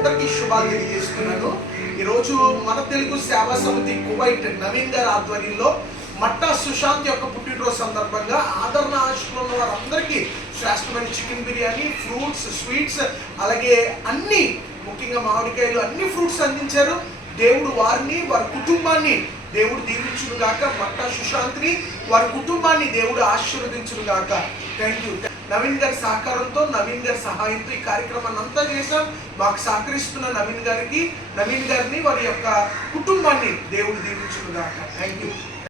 అందరికీ శుభాలు తెలియజేస్తున్నాను. ఈరోజు మన తెలుగు సేవా సమితి కువైట్ నవీన్ గారి ఆధ్వర్యంలో మట్టా సుశాంత్ యొక్క పుట్టినరోజు సందర్భంగా ఆదరణ ఆశలో ఉన్న వారందరికీ శ్రేష్టమైన చికెన్ బిర్యానీ, ఫ్రూట్స్, స్వీట్స్, అలాగే అన్ని ముఖ్యంగా మామిడికాయలు, అన్ని ఫ్రూట్స్ అందించారు. దేవుడు వారిని, వారి కుటుంబాన్ని దేవుడు దీవించును గాక. మట్టా సుశాంత్ని, వారి కుటుంబాన్ని దేవుడు ఆశీర్వదించును గాక. Thank you. నవీన్ గారి సహకారంతో, నవీన్ గారి సహాయంతో ఈ కార్యక్రమాన్ని అంతా చేశాం. మాకు సహకరిస్తున్న నవీన్ గారిని, వారి యొక్క కుటుంబాన్ని దేవుడు దీవించును గాక. Thank you.